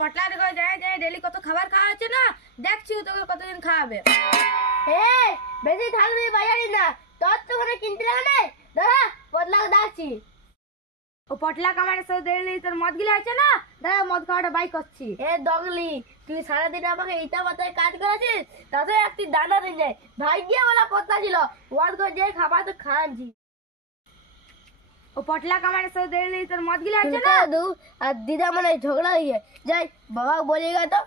পটলার ঘরে যায় যায় ডেলি কত খাবার খাওয়া হচ্ছে না, দেখছি তোকে কতদিন খাওয়াবে। বেশি থাকবি বাজারি না, তোর তো ওখানে কিনতে লাগে নাই। দাদা পটলাকে ডাকছি। ও পটলাক আমার সাথে ডেলি তোর মদ গিলে আছে না, দাদা মদ খাওয়াটা বাই করছি। দগলি, তুই সারাদিন আমাকে ইটা মাথায় কাজ করেছিস, তাতে একটি দানা দিন যায়। ভাগ্যে বলা পটলা ছিল, ওয়াদ করে যে খাবার তো খাচ্ছি। ও পটলাক আমার সাথে ডেলি তোর মদ গিলে আছে না, দাদু আর দিদা মানে ঝগড়া হয়ে যাই। বাবা বলে গেল তো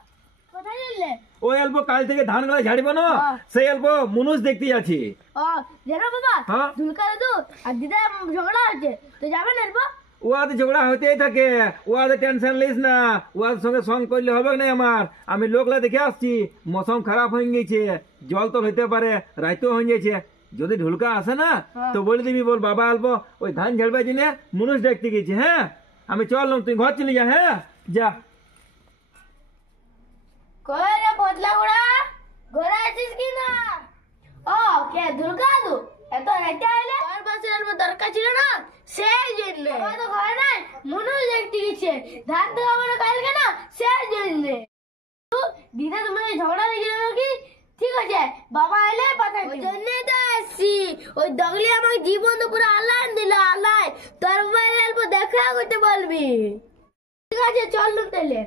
কোথায় গেলে? ও অল্প কাল থেকে ধান গুলো ঝাড়িব না, সেই অল্প মুনুষ দেখতে যাচ্ছি। জানো বাবা, দুলকা দাদু আর দিদা ঝগড়া হচ্ছে, তো যাবেন অল্প? ওয়াদের ঝগড়া হইতেই থাকে, ওয়াদের টেনশন লিস না, ওয়াদের সঙ্গে সঙ্গ করলে হবে না। আমি লোকলা দেখে আসছি, মৌসুম খারাপ হয়ে গেছে, জল তো হইতে পারে, রাইতেও হয়ে গেছে। যদি ঢুলকা আসে না তো বলে দিবি, বল বাবা অল্প ওই ধান ঝাড়বার জন্য মুনুষ দেখতে গেছি। হ্যাঁ আমি চললাম, তুই ঘর চলে যা। হ্যাঁ যা। কই রে পটলা গুড়া, ঘরে আছিস কি না? কে দুর্গা দাদু এত রাতে আইলে? তোর পাশে অল্প দরকার ছিল না, সেই জন্য। বাবা তো ঘরে নাই, মনুষ দেখতে গেছে, ধান তো আমার কালকে না, সেই জন্য। দিদা তুমি ঝগড়া লেগে নাকি? ঠিক আছে, বাবা এলে পাঠাই, ওই জন্যই তো আসছি। ওই দগলি আমাকে জীবন তো পুরো আল্লাহ দিল, আল্লাহ। তোর মোবাইল অল্প দেখা করতে বলবি। ঠিক আছে চল তাহলে।